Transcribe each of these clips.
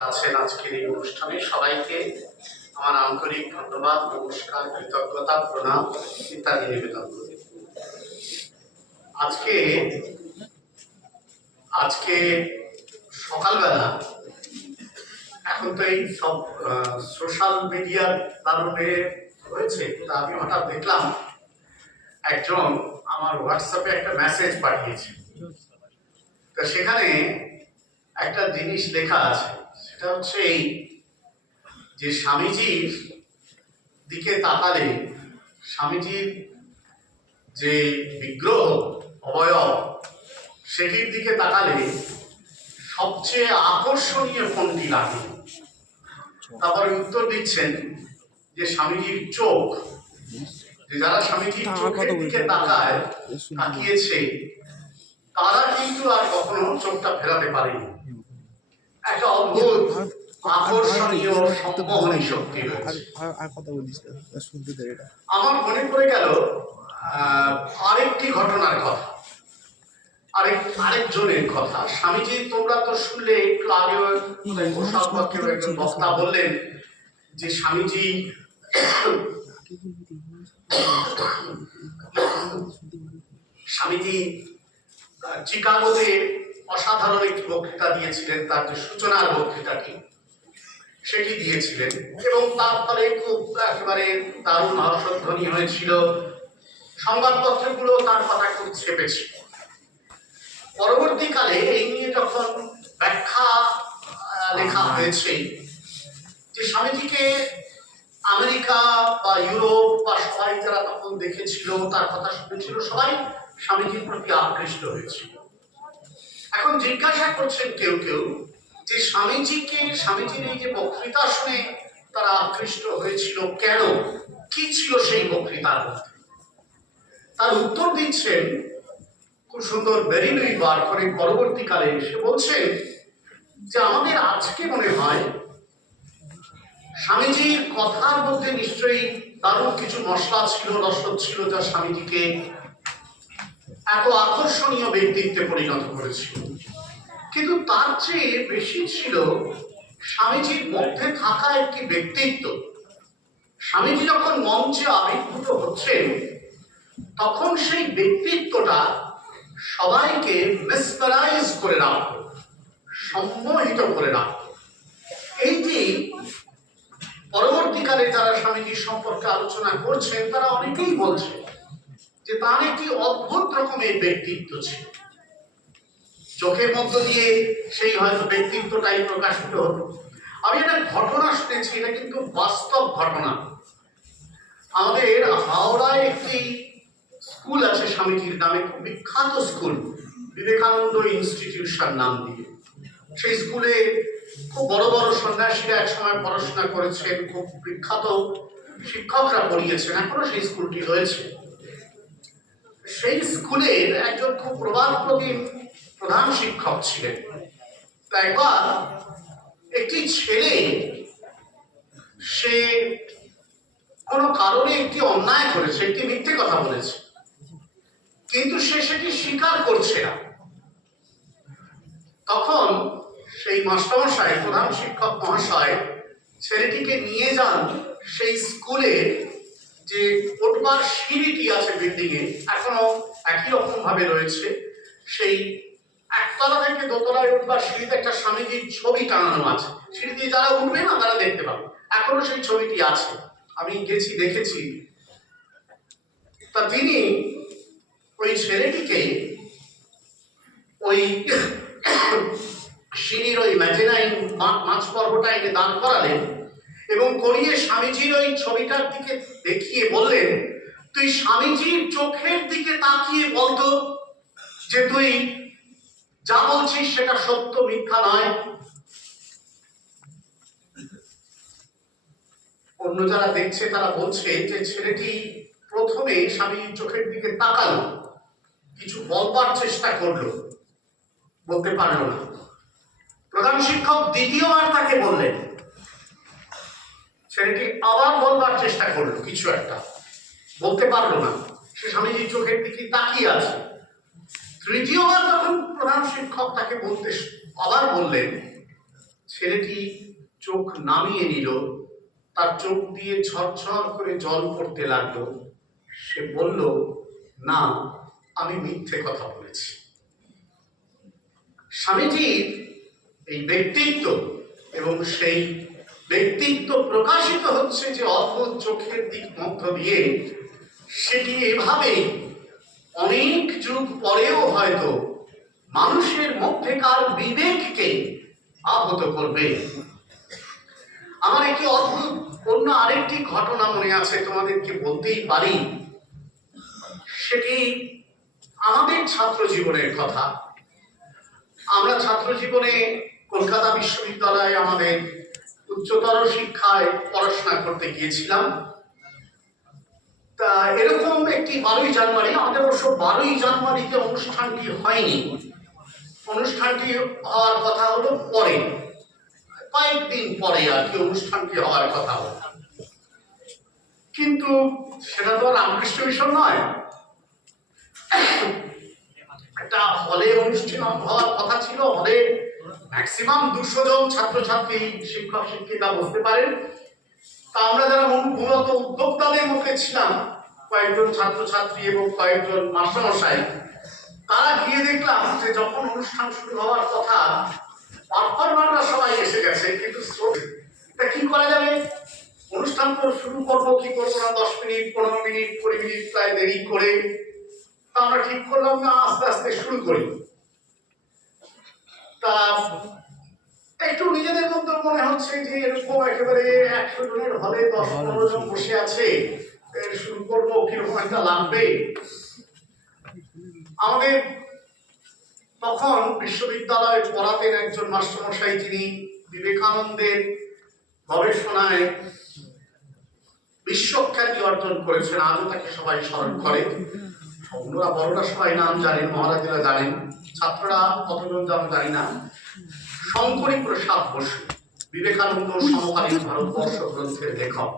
আছেন আজকের এই অনুষ্ঠানে সবাইকে আমার আন্তরিক ধন্যবাদ, নমস্কার, কৃতজ্ঞতা, প্রণাম ইত্যাদি নিবেদন করি। আজকে আজকে সকালবেলা এখন তো এই সব সোশ্যাল মিডিয়ার কারণে হয়েছে, তা আমি হঠাৎ দেখলাম একজন আমার হোয়াটসঅ্যাপে একটা মেসেজ পাঠিয়েছে। তো সেখানে একটা জিনিস লেখা আছে, সেটা হচ্ছে এই যে স্বামীজির দিকে তাকালে, স্বামীজির যে বিগ্রহ অবয়ব সেটির দিকে তাকালে সবচেয়ে আকর্ষণীয় কোনটি লাগে? তারপরে উত্তর দিচ্ছেন যে স্বামীজির চোখ, যে যারা স্বামীজির চোখের দিকে তাকিয়েছে তারা কিন্তু আর কখনো চোখটা ফেরাতে পারেনি। একটা অদ্ভুত আকর্ষণীয় সম্মোহনী শক্তি রয়েছে। আমার মনে পড়ে গেল আরেকটি ঘটনার কথা, আরেকজনের কথা। স্বামীজি, তোমরা তো শুনলে একটু আগেও একজন বক্তা বললেন যে স্বামীজি চিকাগোতে অসাধারণ একটি বক্তৃতা দিয়েছিলেন। তার যে সূচনার বক্তৃতাটি সেটি দিয়েছিলেন এবং তার ফলে খুব একেবারে দারুণ হর্ষধ্বনি হয়েছিল। সংবাদপত্রগুলো তার কথা খুব ছেপেছিল। পরবর্তীকালে এই নিয়ে যখন ব্যাখ্যা লেখা হয়েছে যে স্বামীজিকে আমেরিকা বা ইউরোপ বা সবাই যারা তখন দেখেছিল, তার কথা শুনেছিল, সবাই স্বামীজির প্রতি আকৃষ্ট হয়েছিল। এখন জিজ্ঞাসা করছেন কেউ কেউ যে স্বামীজির এই যে বক্তৃতা শুনে তারা আকৃষ্ট হয়েছিল কেন, কি ছিল সেই বক্তৃতার মধ্যে? তার উত্তর দিচ্ছেন খুব সুন্দর বেরিলুই বার করে পরবর্তীকালে। সে বলছেন যে আমাদের আজকে মনে হয় স্বামীজির কথার মধ্যে নিশ্চয়ই দারুণ কিছু মশলা ছিল, রসদ ছিল, যা স্বামীজিকে এত আকর্ষণীয় ব্যক্তিত্বে পরিণত করেছিল। কিন্তু তার চেয়ে বেশি ছিল স্বামীজির মধ্যে থাকা একটি ব্যক্তিত্ব। স্বামীজি যখন মঞ্চে আবির্ভূত হচ্ছেন তখন সেই ব্যক্তিত্বটা সবাইকে মেসমেরাইজ করে রাখত, সম্মোহিত করে রাখত। এইটি পরবর্তীকালে যারা স্বামীজির সম্পর্কে আলোচনা করছেন তারা অনেকেই বলছে যে তার একটি অদ্ভুত রকমের ব্যক্তিত্ব ছিল। চোখের মধ্য দিয়ে সেই হয়তো ব্যক্তিত্বটাই প্রকাশিত হতো। আমি একটা ঘটনা শুনেছি, এটা কিন্তু বাস্তব ঘটনা। আমাদের হাওড়ায় একটি স্কুল আছে স্বামীজির নামে, খুব বিখ্যাত স্কুল, বিবেকানন্দ ইনস্টিটিউশন নাম দিয়ে। সেই স্কুলে খুব বড় বড় সন্ন্যাসীরা একসময় পড়াশোনা করেছেন, খুব বিখ্যাত শিক্ষকরা পড়িয়েছেন, এখনো সেই স্কুলটি রয়েছে। সেই স্কুলের একজন খুব প্রধান শিক্ষক ছিলেন। তা একবার একটি ছেলে, সে কোনো কারণে একটি অন্যায় করেছে, একটি মিথ্যে কথা বলেছে, কিন্তু সে সেটি স্বীকার করছে না। তখন সেই মাস্টারমশাই, প্রধান শিক্ষক মহাশয়, ছেলেটিকে নিয়ে যান সেই স্কুলে যে ওঠবার সিঁড়িটি আছে বিল্ডিং এ, এখনো একই রকম ভাবে রয়েছে। সেই একতলা থেকে দোতলায় উঠবার সিঁড়িতে একটা স্বামীজির ছবি টাঙানো আছে। সিঁড়ি দিয়ে যারা উঠবে না তারা দেখতে পাবে, এখনো সেই ছবিটি আছে, আমি গেছি, দেখেছি। তা তিনি ওই ছেলেটিকে ওই সিঁড়ির ওই ম্যাজেনাইন মাঝ পর্বটা এনে দান করালেন এবং করিয়ে স্বামীজির ওই ছবিটার দিকে দেখিয়ে বললেন, তুই স্বামীজির চোখের দিকে তাকিয়ে বলতো যে তুই যা বলছিস সেটা সত্য, মিথ্যা নয়। অন্য যারা দেখছে তারা বলছে যে ছেলেটি প্রথমে স্বামীজির চোখের দিকে তাকালো, কিছু বলবার চেষ্টা করলো, বলতে পারলো না। প্রধান শিক্ষক দ্বিতীয়বার তাকে বললেন, ছেলেটি আবার বলবার চেষ্টা করলো, কিছু একটা বলতে পারলো না, সে স্বামীজির চোখের দিকে তাকিয়ে আছে। তৃতীয়বার যখন প্রধান শিক্ষক তাকে বলতে আবার বললেন, ছেলেটি চোখ নামিয়ে নিল, তার চোখ দিয়ে ঝরঝর করে জল পড়তে লাগলো। সে বলল, না, আমি মিথ্যে কথা বলেছি। স্বামীজির এই ব্যক্তিত্ব, এবং সেই ব্যক্তিত্ব প্রকাশিত হচ্ছে যে অদ্ভুত চোখের দিক মধ্য দিয়ে, সেটি এভাবেই অনেক যুগ পরেও হয়তো মানুষের মধ্যেকার বিবেককে আহত করবে। আমার একটি অদ্ভুত অন্য আরেকটি ঘটনা মনে আছে, তোমাদেরকে বলতেই পারি। সেটি আমাদের ছাত্র জীবনের কথা। আমরা ছাত্র জীবনে কলকাতা বিশ্ববিদ্যালয়ে আমাদের উচ্চতর শিক্ষায় পড়াশোনা করতে গিয়েছিলাম। তা এরকম একটি 12ই জানুয়ারি, আমাদের অবশ্য 12ই জানুয়ারিতে অনুষ্ঠানটি হয়নি, অনুষ্ঠানটি হওয়ার কথা হলো পরে, কয়েকদিন পরে আর কি অনুষ্ঠানটি হওয়ার কথা হলো। কিন্তু সেটা তো রামকৃষ্ণ মিশন নয়, একটা হলে অনুষ্ঠান হওয়ার কথা ছিল। হলে ম্যাক্সিমাম 200 জন ছাত্রছাত্রী, শিক্ষক শিক্ষিকা বসতে পারেন। তা আমরা যারা মূলত উদ্যোক্তাদের মধ্যে ছিলাম, কয়েকজন ছাত্রছাত্রী এবং কয়েকজন মাস্টারমশাই, তারা গিয়ে দেখলাম যে যখন অনুষ্ঠান শুরু হওয়ার কথা, পারফরমাররা সবাই এসে গেছে, কিন্তু এটা কি করা যাবে, অনুষ্ঠান তো শুরু করবো কি করবো না, 10 মিনিট 15 মিনিট 20 মিনিট প্রায় দেরি করে। তা আমরা ঠিক করলাম না, আস্তে আস্তে শুরু করি। তা একটু নিজেদের মধ্যে মনে হচ্ছে যে এরকম একেবারে 100 জনের হলে 10-15 জন বসে আছে, শুরু করবো, কিরকম একটা লাগবে। আমাদের তখন বিশ্ববিদ্যালয়ে পড়াতেন একজন মাস্টারমশাই, যিনি বিবেকানন্দের গবেষণায় বিশ্বখ্যাতি অর্জন করেছেন, আজও তাকে সবাই স্মরণ করে। অন্যরা বড়রা সবাই নাম জানেন, মহারাজেরা জানেন, ছাত্ররা কতজন জানি না। শঙ্করী প্রসাদ বসু, বিবেকানন্দ সমকালীন ভারতবর্ষ গ্রন্থের লেখক,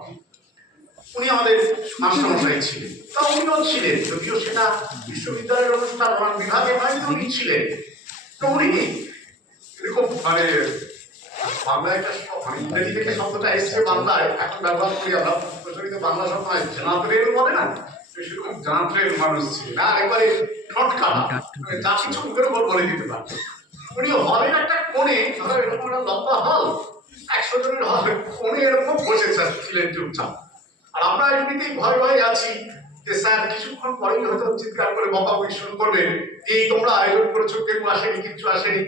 উনি আমাদের মাস্টারমশাই ছিলেন। তা উনিও ছিলেন, যদিও সেটা বিশ্ববিদ্যালয়ের অনুষ্ঠান ওনার বিভাগে হয়, উনি ছিলেন। তো উনি এরকম মানে বাংলায় একটা ইংরেজি থেকে শব্দটা এসছে বাংলায়, এখন ব্যবহার করি আমরা প্রচলিত বাংলা শব্দ জানাতের বলে না, সেরকম জানাতের মানুষ ছিলেন না, একবারে ঠট কাটা, যা কিছু মুখের উপর বলে দিতে পারত। উনি হলের একটা কোণে, ধরো এরকম একটা লম্বা হল, 100 জনের হল, কোণে এরকম বসেছেন, ছিলেন চুপচাপ। আর আমরা এমনিতেই ভয় ভয়ে আছি যে স্যার কিছুক্ষণ পরেই হয়তো চিৎকার করে বকাবকি শুরু করবেন, এই তোমরা আয়োজন করেছো, কেউ আসেনি, কিচ্ছু আসেনি।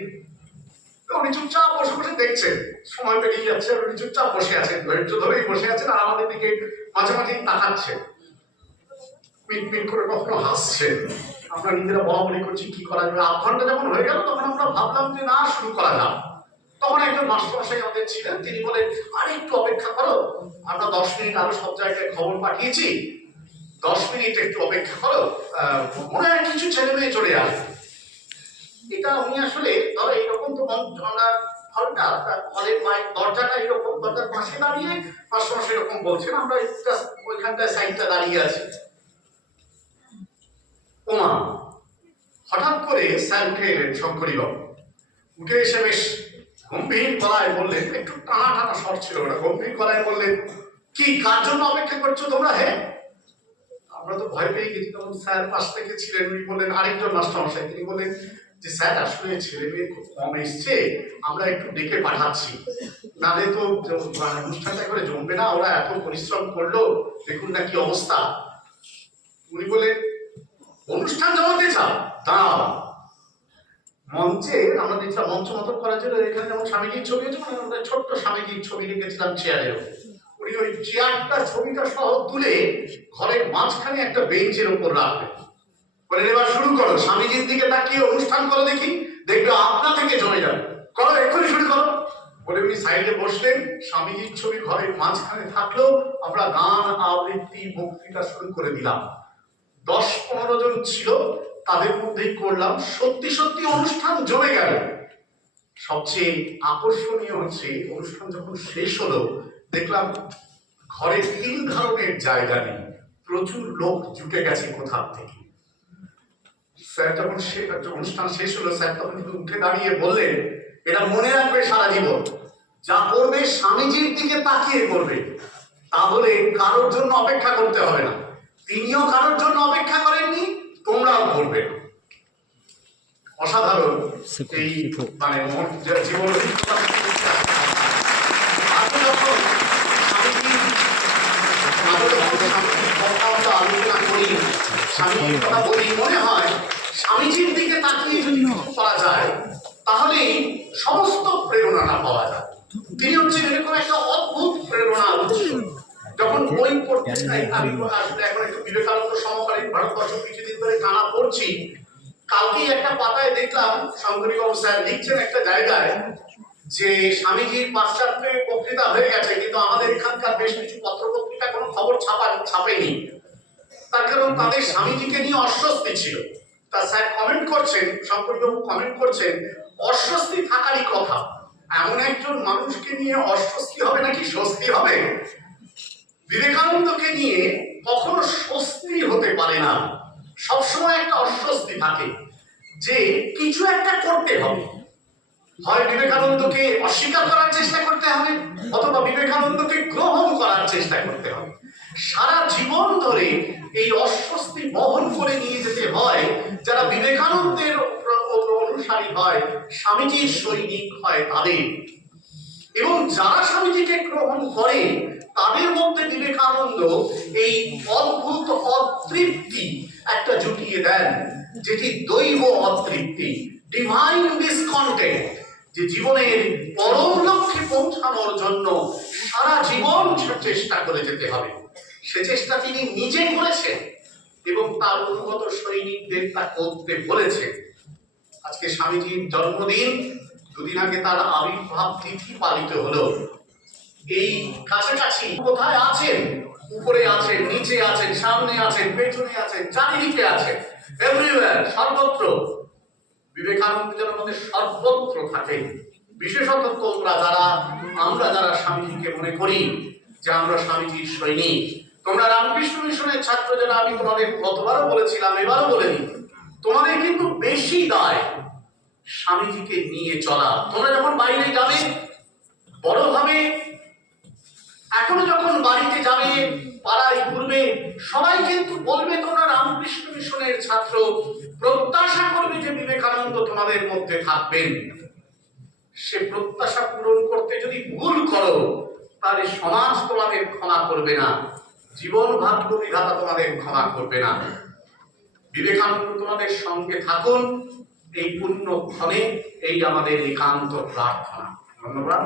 তো উনি চুপচাপ বসে বসে দেখছেন, সময় পেরিয়ে যাচ্ছে, উনি চুপচাপ বসে আছেন, ধৈর্য ধরেই বসে আছেন, আর আমাদের দিকে মাঝে মাঝেই তাকাচ্ছেন, মিট মিট করে কখনো হাসছেন। আমরা নিজেরা বলাবলি করছি কি করা যাবে। 8 ঘন্টা যখন হয়ে গেল, তখন আমরা ভাবলাম যে না, শুরু করা যাক। তখন একজন মাস্টারমশাই আমাদের ছিলেন, তিনি বলেন, আরে একটু অপেক্ষা করো, আমরা 10 মিনিট আরো সব জায়গায় খবর পাঠিয়েছি, 10 মিনিট একটু অপেক্ষা করো, মনে হয় কিছু ছেলে মেয়ে চলে আসবে। এটা উনি আসলে ধরো এইরকম, তো আমরা হলটা, হলের দরজাটা এরকম, দরজার পাশে দাঁড়িয়ে মাস্টারমশাই এরকম বলছেন, আমরা ওইখানটায় সাইডটা দাঁড়িয়ে আছি। ওমা, হঠাৎ করে স্যার উঠে এলেন, শঙ্করী বাবু উঠে এসে বেশ গম্ভীর গলায় বললেন, একটু টানা টানা স্বর ছিল ওটা, গম্ভীর গলায় বললেন, কি কার জন্য অপেক্ষা করছো তোমরা? হ্যাঁ, আমরা তো ভয় পেয়ে গেছি। তখন স্যার পাশ থেকে ছিলেন, উনি বললেন, আরেকজন মাস্টারমশাই, তিনি বললেন যে স্যার আসলে ছেলে মেয়ে খুব কম এসছে, আমরা একটু ডেকে পাঠাচ্ছি, নাহলে তো অনুষ্ঠানটা করে জমবে না, ওরা এত পরিশ্রম করলো, দেখুন না কি অবস্থা। উনি বললেন, অনুষ্ঠান জমাতে চাও, দাঁড়াও। মঞ্চে আমরা দেখছিলাম, মঞ্চ মতো করার জন্য এখানে যেমন স্বামীজির ছবি আছে, আমরা ছোট্ট স্বামীজির ছবি রেখেছিলাম চেয়ারের উপর। উনি ওই চেয়ারটা, ছবিটা সহ তুলে ঘরের মাঝখানে একটা বেঞ্চের উপর রাখবেন, বলেন এবার শুরু করো, স্বামীজির দিকে তাকিয়ে অনুষ্ঠান করো, দেখি, দেখবে আপনা থেকে জমে যাবে, করো, এক্ষুনি শুরু করো। বলে উনি সাইডে বসলেন, স্বামীজির ছবি ঘরের মাঝখানে থাকলো, আমরা গান আবৃত্তি বক্তৃতা শুরু করে দিলাম। 10-15 জন ছিল, তাদের মধ্যেই করলাম, সত্যি সত্যি অনুষ্ঠান জমে গেল। সবচেয়ে আকর্ষণীয় হচ্ছে, অনুষ্ঠান যখন শেষ হলো, দেখলাম ঘরে 3 ধরনের জায়গা নেই, প্রচুর লোক জুটে গেছে কোথা থেকে। স্যার যখন অনুষ্ঠান শেষ হলো, স্যার তখন উঠে দাঁড়িয়ে বললেন, এটা মনে রাখবে সারা জীবন, যা করবে স্বামীজির দিকে তাকিয়ে করবে, তাহলে কারোর জন্য অপেক্ষা করতে হবে না। তিনিও কারোর জন্য অপেক্ষা করেননি, তোমরাও করবে না। অসাধারণ এই মানে জীবন আলোচনা করি, স্বামীজির কথা বলি, মনে হয় স্বামীজির দিকে তাকিয়ে যদি কিছু করা যায় তাহলে সমস্ত প্রেরণাটা পাওয়া যায়। তিনি হচ্ছেন এরকম একটা অদ্ভুত প্রেরণা উৎস। যখন বই পড়তে চাই, আমি আসলে এখন একটু বিবেকানন্দ সমকালীন ভারতবর্ষ কিছুদিন ধরে টানা পড়ছি। কালকেই একটা পাতায় দেখলাম শঙ্করী বাবু স্যার লিখছেন একটা জায়গায় যে স্বামীজির পাশ্চাত্যে বক্তৃতা হয়ে গেছে, কিন্তু আমাদের এখানকার বেশ কিছু পত্র পত্রিকা কোনো খবর ছাপেনি। তার কারণ তাদের স্বামীজিকে নিয়ে অস্বস্তি ছিল। তা স্যার কমেন্ট করছেন, শঙ্করবাবু কমেন্ট করছেন, অস্বস্তি থাকারই কথা। এমন একজন মানুষকে নিয়ে অস্বস্তি হবে নাকি স্বস্তি হবে? বিবেকানন্দকে নিয়ে কখনো স্বস্তি হতে পারে না, সবসময় একটা অস্বস্তি থাকে যে কিছু একটা করতে হবে। হয় বিবেকানন্দকে অস্বীকার করার চেষ্টা করতে হবে, অথবা বিবেকানন্দকে গ্রহণ করার চেষ্টা করতে হবে। সারা জীবন ধরে এই অস্বস্তি বহন করে নিয়ে যেতে হয় যারা বিবেকানন্দের অনুসারী হয়, স্বামীজির সৈনিক হয় তাদের। এবং যারা স্বামীজিকে গ্রহণ করে তাদের মধ্যে বিবেকানন্দ এই অদ্ভুত অতৃপ্তি একটা জুটিয়ে দেন, যেটি দৈব অতৃপ্তি, ডিভাইন ডিসকন্টেন্ট, যে জীবনের পরম লক্ষ্যে পৌঁছানোর জন্য সারা জীবন চেষ্টা করে যেতে হবে। সে চেষ্টা তিনি নিজে করেছেন এবং তার অনুগত সৈনিকদের তা করতে বলেছেন। আজকে স্বামীজির জন্মদিন, দুদিন আগে তার আবির্ভাব তিথি পালিত হলো। এই কাছাকাছি কোথায় আছেন? উপরে আছেন, নিচে আছেন, সামনে আছেন, পেছনে আছেন, চারিদিকে আছেন, এভরিওয়্যার, সর্বত্র। বিবেকানন্দ যেন আমাদের সর্বত্র থাকে। বিশেষত তোমরা যারা, আমরা যারা স্বামীজিকে মনে করি যে আমরা স্বামীজির সৈনিক, তোমরা রামকৃষ্ণ মিশনের ছাত্র যারা, আমি তোমাদের গতবারও বলেছিলাম, এবারও বলে দিই, তোমাদের কিন্তু বেশি দায় স্বামীজিকে নিয়ে চলা। তোমরা যখন বাইরে যাবে বড়ভাবে, এখনো যখন বাড়িতে যাবে, পাড়ায় ঘুরবে, সবাই কিন্তু বলবে তোমরা রামকৃষ্ণ মিশনের ছাত্র, প্রত্যাশা করবে যে বিবেকানন্দ তোমাদের মধ্যে থাকবেন। সে প্রত্যাশা পূরণ করতে যদি ভুল করো তাহলে সমাজ তোমাদের ক্ষমা করবে না, জীবন ভাগ্য বিধাতা তোমাদের ক্ষমা করবে না। বিবেকানন্দ তোমাদের সঙ্গে থাকুন এই পুণ্যক্ষণে, এই আমাদের একান্ত প্রার্থনা। ধন্যবাদ।